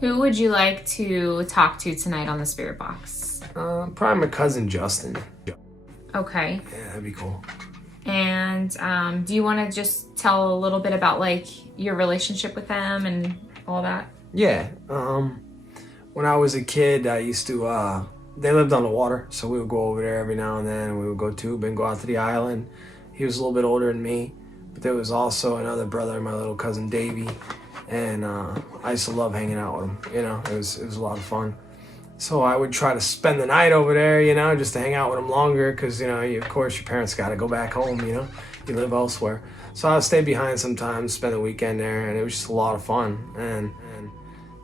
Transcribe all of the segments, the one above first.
Who would you like to talk to tonight on the spirit box? Probably my cousin Justin. Okay. Yeah, that'd be cool. And do you want to just tell a little bit about like your relationship with them and all that? Yeah. When I was a kid, I used to, they lived on the water, so we would go over there every now and then. We would go tube and go out to the island. He was a little bit older than me, but there was also another brother, my little cousin Davey, and I used to love hanging out with him. You know, it was a lot of fun. So I would try to spend the night over there, you know, just to hang out with him longer, because, you know, of course your parents got to go back home, you know, you live elsewhere. So I would stay behind sometimes, spend the weekend there, and it was just a lot of fun. And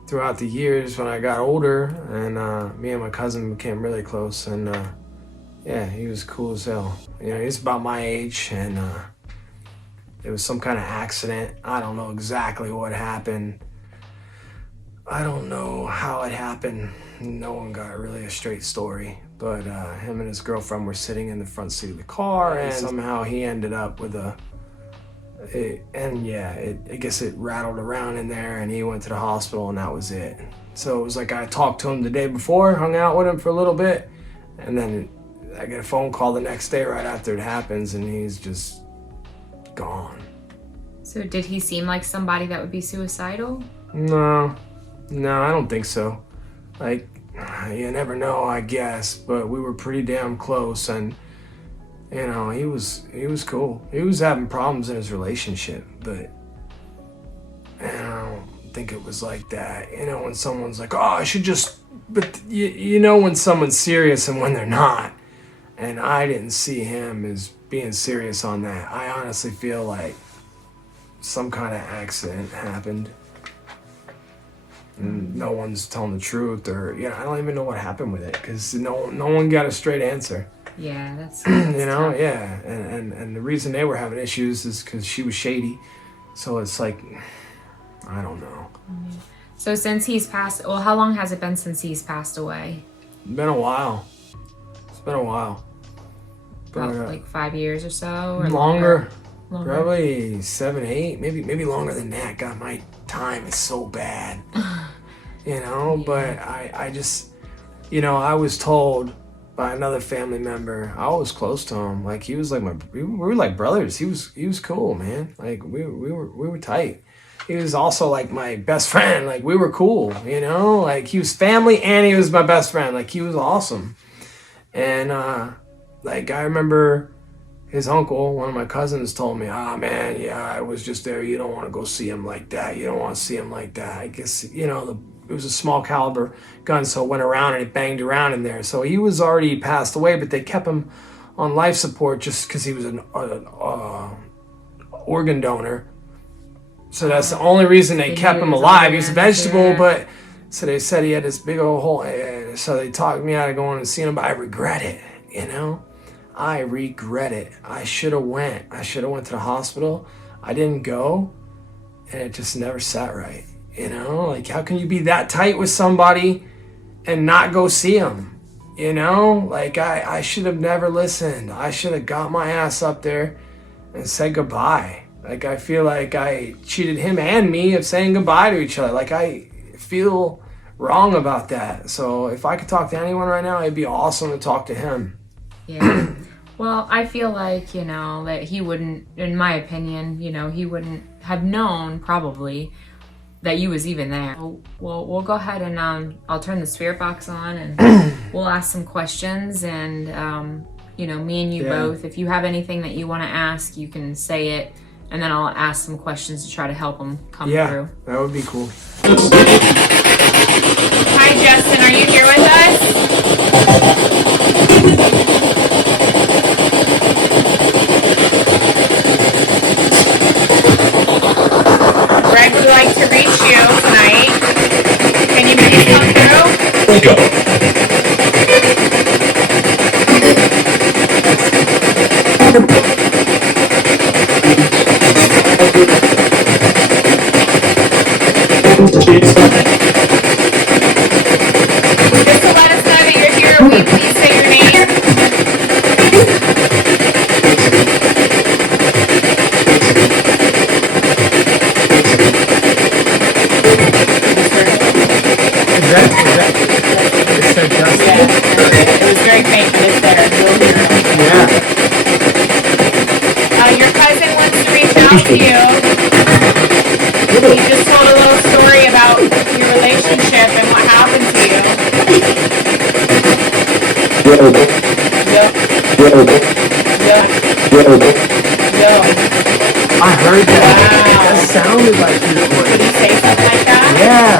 throughout the years when I got older, and me and my cousin became really close, and yeah, he was cool as hell. You know, he's about my age, and it was some kind of accident. I don't know exactly what happened. I don't know how it happened. No one got really a straight story, but him and his girlfriend were sitting in the front seat of the car, and somehow he ended up with I guess it rattled around in there, and he went to the hospital, and that was it. So it was like I talked to him the day before, hung out with him for a little bit, and then I get a phone call the next day right after it happens, and he's just gone. So did he seem like somebody that would be suicidal? No, I don't think so. Like, you never know, I guess, but we were pretty damn close, and you know, he was cool. He was having problems in his relationship, but I don't think it was like that. You know, when someone's like, oh, I should just, but you know when someone's serious and when they're not. And I didn't see him as being serious on that. I honestly feel like some kind of accident happened. And no one's telling the truth, or, you know, I don't even know what happened with it, because no one got a straight answer. Yeah, that's You know, tough. yeah. And the reason they were having issues is because she was shady. So it's like, I don't know. So since he's passed, well, how long has it been since he's passed away? It's been a while. It's been a while. But, About like 5 years or so, or longer. Longer. Probably 7, 8, maybe longer than that. God, my time is so bad. You know, but I just, you know, I was told by another family member, I was close to him. Like he was like we were like brothers. He was cool, man. Like we were tight. He was also like my best friend. Like we were cool, you know. Like he was family and he was my best friend. Like he was awesome. And like I remember his uncle, one of my cousins, told me, "Ah, man, yeah, I was just there. You don't want to go see him like that. You don't want to see him like that." I guess, you know, it was a small caliber gun, so it went around and it banged around in there. So he was already passed away, but they kept him on life support just because he was an organ donor. So that's the only reason they kept him alive. He was a vegetable, but so they said he had this big old hole. And so they talked me out of going and seeing him, but I regret it, you know? I regret it. I should have went. I should have went to the hospital. I didn't go, and it just never sat right, you know? Like, how can you be that tight with somebody and not go see him, you know? Like, I should have never listened. I should have got my ass up there and said goodbye. Like, I feel like I cheated him and me of saying goodbye to each other. Like, I feel wrong about that. So if I could talk to anyone right now, it'd be awesome to talk to him. Yeah. Well, I feel like, you know, that he wouldn't, in my opinion, you know, he wouldn't have known probably that you was even there. Well, we'll go ahead and I'll turn the spirit box on and we'll ask some questions and, you know, me and you both, if you have anything that you want to ask, you can say it. And then I'll ask some questions to try to help them come through. Yeah, that would be cool. Hi, Justin. Are you here with us? Greg would like to reach you tonight. Can you please come through? Just to let us know that you're here, will you please say your name? It was very faint, but it's there. You'll hear it. Yeah. Your cousin wants to reach out to you. He just told a little story about your relationship and what happened to you. Yo. I heard that. Wow. That sounded like his Did voice. he say something like that? Yeah.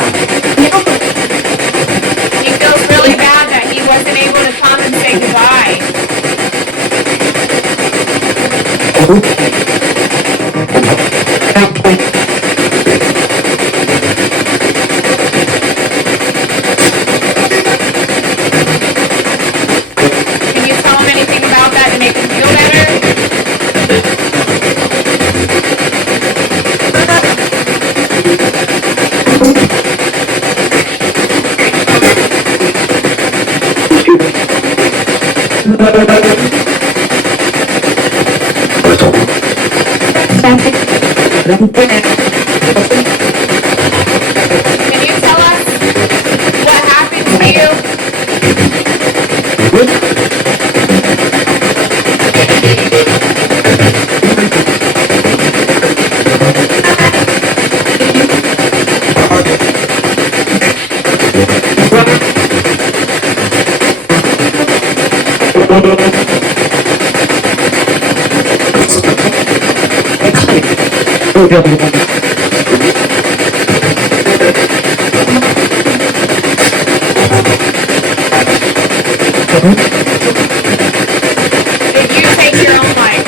He feels really bad that he wasn't able to come and say goodbye. Can you tell him anything about that to make him feel better? Can you tell us what happened to you? Did you take your own life?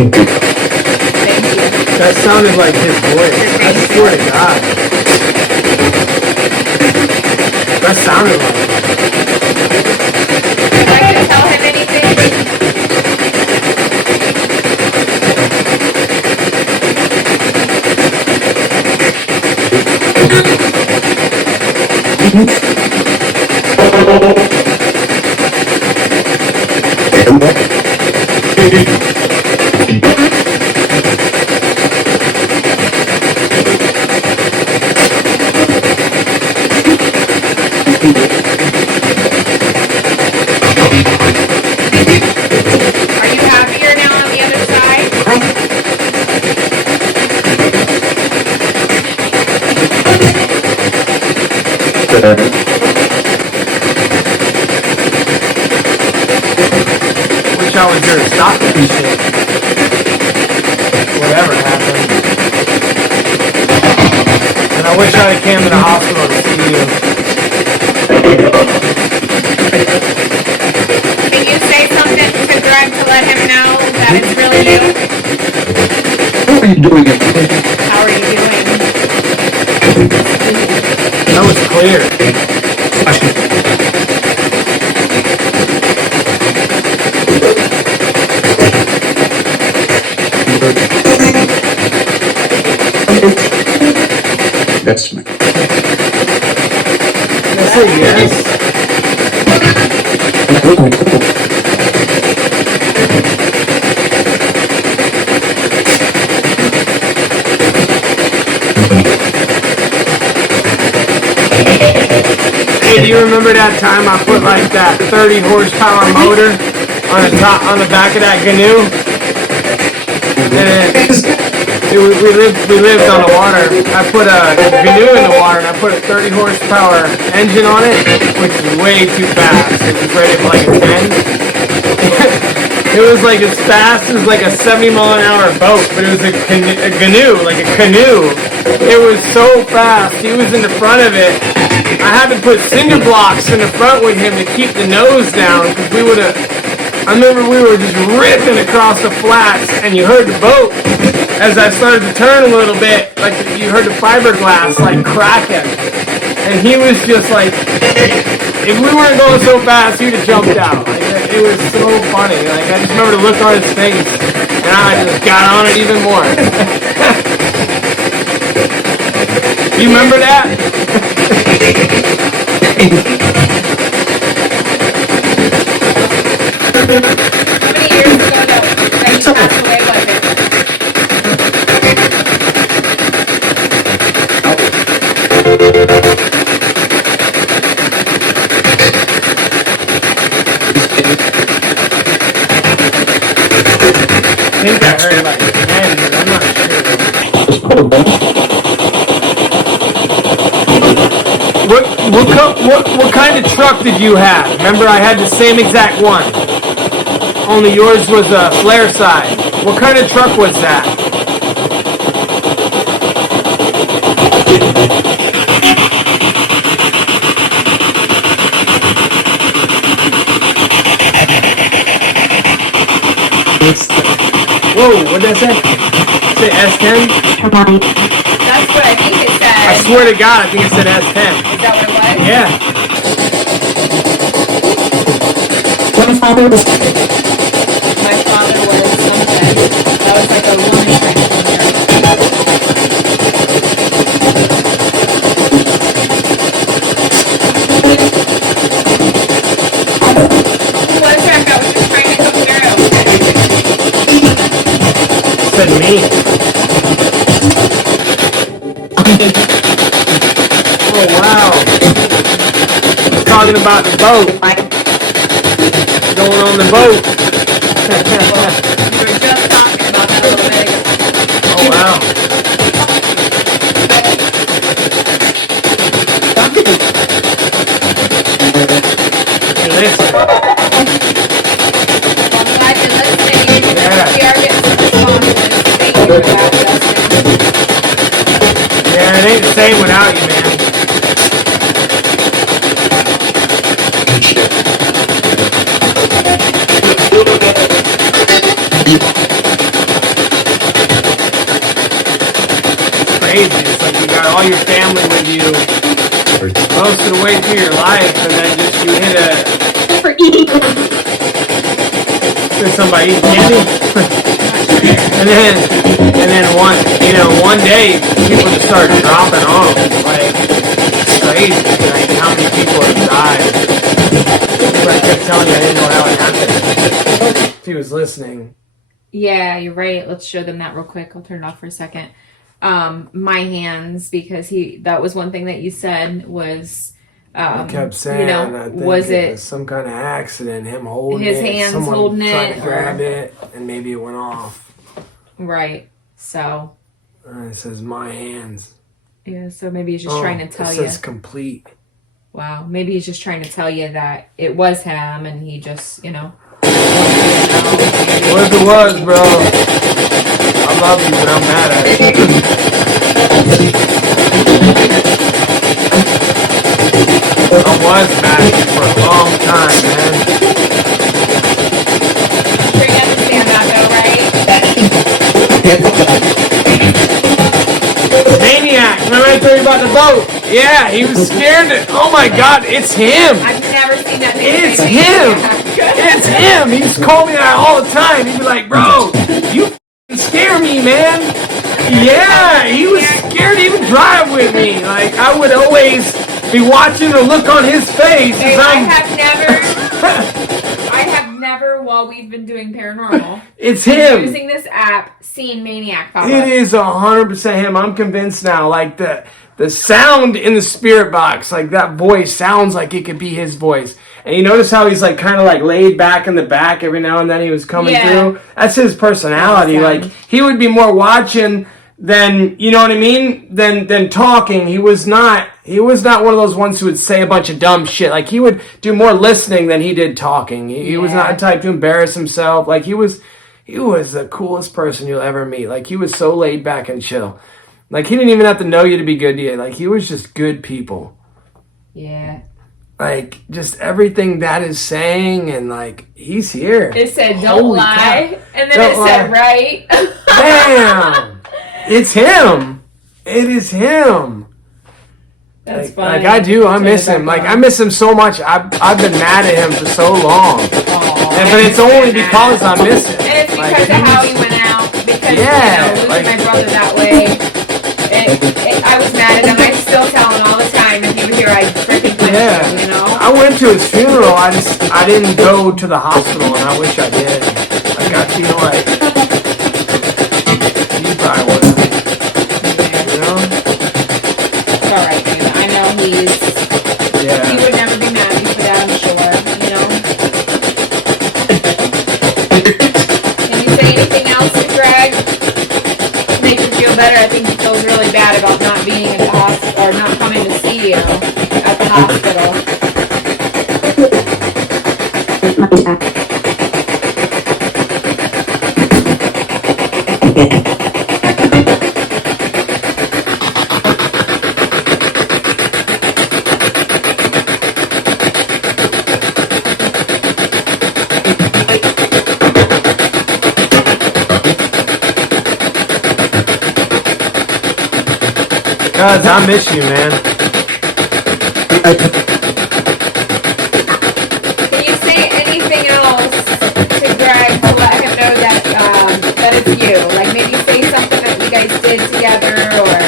Thank you. That sounded like his voice. I swear to God. That sounded like him. Would you like to tell him anything? Are you happier now on the other side? Wish I was there to stop that shit. Whatever happened. And I wish I came to the hospital to see you. Can you say something to Greg to let him know that it's really you? How are you doing it? How are you doing? That was clear. That's me. I say yes. Hey, do you remember that time I put like that 30 horsepower motor on the back of that canoe? And we lived on the water. I put a canoe in the water and I put a 30 horsepower engine on it, which is way too fast. It was rated for like a 10. It was like as fast as like a 70-mile-an-hour boat, but it was a canoe, like a canoe. It was so fast. He was in the front of it. I had to put cinder blocks in the front with him to keep the nose down, because we would have. I remember we were just ripping across the flats, and you heard the boat as I started to turn a little bit, like you heard the fiberglass like cracking, and he was just like, if we weren't going so fast, he'd have jumped out. Like, it was so funny. Like I just remember the look on his face, and I just got on it even more. You remember that? How many years ago that you passed away was it? I think I heard like 10, but I'm not sure. What kind of truck did you have? Remember, I had the same exact one. Only yours was a flare side. What kind of truck was that? Whoa, what did I say? Say S10? That's what I think it said. I swear to God, I think it said S10. Is that what it was? Yeah. My father was something. That was like a woman Who was that was just trying to come through? Said me. Oh wow. Talking about the boat. Going on the boat. We were just talking about that a little bit ago. Oh wow. Hey, listen. I'm glad you're listening. Yeah. We are getting some responses. Thank you for that, Justin. Yeah, it ain't the same without you, man. all your family with you most of the way through your life, and then just you hit For eating. somebody eating candy, and then one day people just start dropping off. Like it's crazy, like how many people have died. But I kept telling you I didn't know how it happened. If he was listening. Yeah, you're right. Let's show them that real quick. I'll turn it off for a second. My hands, because that was one thing that you said was, I kept saying, I think was it was some kind of accident, him holding his it, hands someone holding tried it, to grab it, and maybe it went off. Right. So. And it says my hands. Yeah. So maybe he's just trying to tell it you. says complete. Wow. Maybe he's just trying to tell you that it was him, and he just, What if it was, bro? I love you, but I'm mad at you. I was mad at you for a long time, man. Sure you understand that though, right? Maniac! Remember I told you about the boat? Yeah, he was scared. Oh my God, it's him! I've never seen that. It's him! It's him! He used to call me that all the time. He'd be like, bro, you scare me, man. Yeah, he was scared to even drive with me. Like, I would always be watching the look on his face. Hey, I have never, while we've been doing paranormal, it's him. using this app, seen Maniac pop up. It is 100% him. I'm convinced now. Like, the sound in the spirit box, like that voice sounds like it could be his voice. And you notice how he's like kind of like laid back in the back every now and then he was coming through? That's his personality. Like he would be more watching than, you know what I mean? Than talking. He was not one of those ones who would say a bunch of dumb shit. Like he would do more listening than he did talking. He was not the type to embarrass himself. Like he was the coolest person you'll ever meet. Like he was so laid back and chill. Like he didn't even have to know you to be good to you. Like he was just good people. Yeah. Like, just everything that is saying, and like, he's here. It said, don't Holy lie. cow. And then Don't it lie. said, right. Damn! It's him! It is him! That's funny. Like, I do. I miss him. Like, I miss him so much. I've been mad at him for so long. But it's only because I miss him. And it's because of how he went out. Because, losing my brother that way. I was mad at him. I still tell him all the time. If he was here, I'd freaking punch him, you know? I went to his funeral. I didn't go to the hospital, and I wish I did. Like, I feel like he probably wasn't. You know? It's alright, dude. I know he would never be mad at you for that, I'm sure, you know? Can you say anything else to Greg? Make him feel better. I think he feels really bad about not being at the hospital, or not coming to see you at the hospital. Guys, I miss you, man. Can you say anything else to Greg to let him know that it's you? Like maybe say something that you guys did together, or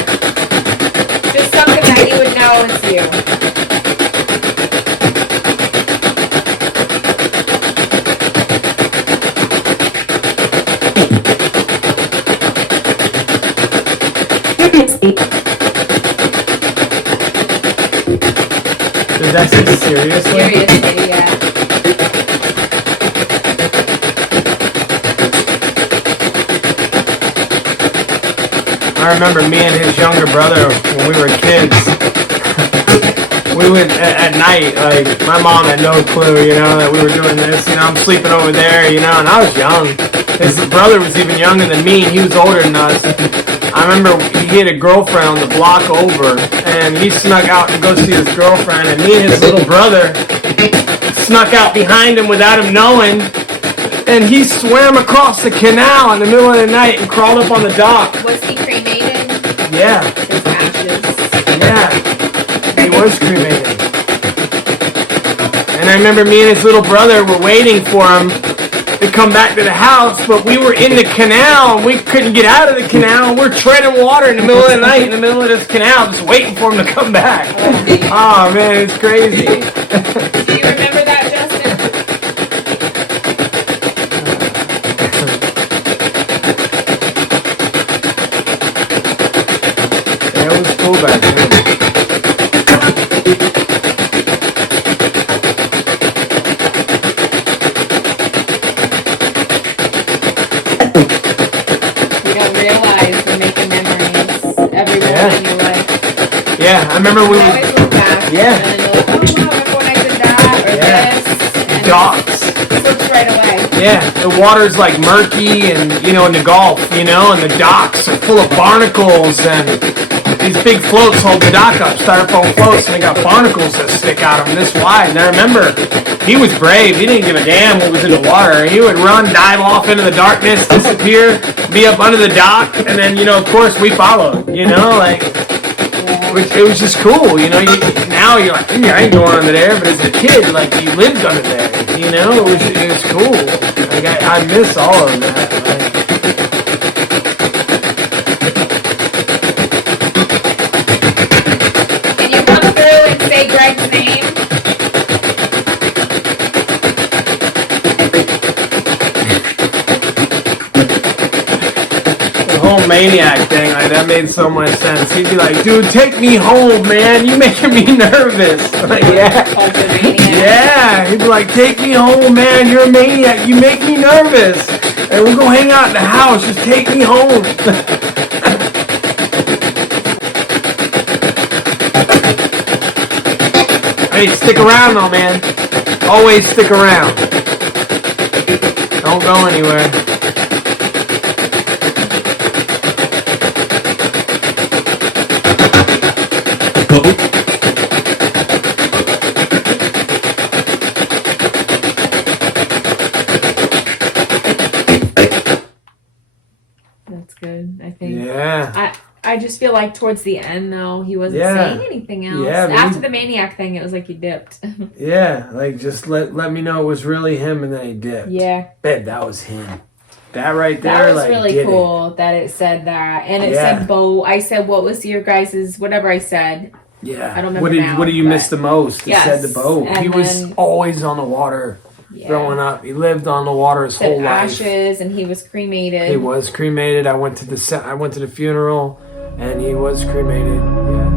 just something that he would know it's you. That's seriously? Seriously, yeah. I remember me and his younger brother when we were kids. We would at night, like my mom had no clue, that we were doing this. I'm sleeping over there, and I was young. His brother was even younger than me, and he was older than us. I remember he had a girlfriend on the block over, and he snuck out to go see his girlfriend, and me and his little brother snuck out behind him without him knowing, and he swam across the canal in the middle of the night and crawled up on the dock. Was he cremated? Yeah. His ashes. was cremated. And I remember me and his little brother were waiting for him to come back to the house, but we were in the canal and we couldn't get out of the canal. We're treading water in the middle of the night in the middle of this canal, just waiting for him to come back. Oh man, it's crazy. Do you remember that, Justin? Yeah, it was cool back then. You don't realize you're making memories every moment in your life. Yeah, I remember we You always look back. Yeah. And then you're like, oh, remember when I did that or this? And docks. it slips right away. Yeah, the water's like murky and, in the Gulf, and the docks are full of barnacles and these big floats hold the dock up, styrofoam floats, and they got barnacles that stick out of them this wide. And I remember he was brave. He didn't give a damn what was in the water. He would run, dive off into the darkness, disappear, be up under the dock, and then, of course we followed, which it was just cool, now you're like, I ain't going under there, but as a kid, you lived under there, it was cool. I miss all of that. Can you come through and say Greg's name? The whole maniac thing, that made so much sense. He'd be like, dude, take me home, man. You making me nervous. I'm like, yeah. Yeah. He'd be like, take me home, man. You're a maniac. You make me nervous. And we'll go hang out in the house. Just take me home. Hey, stick around though, man. Always stick around. Don't go anywhere. That's good, I think. Yeah. I just feel like towards the end, though, he wasn't saying anything else. Yeah, after the maniac thing, it was like he dipped. Yeah, just let me know it was really him, and then he dipped. Yeah. Bet that was him. That right there, that was really cool that it said that, and it said boat. I said, "What was your guys's whatever I said?" Yeah. I don't remember What did you miss the most? It said the boat. And he was always on the water growing up. He lived on the water his whole life. Ashes, and he was cremated. He was cremated. I went to the funeral, and he was cremated. Yeah.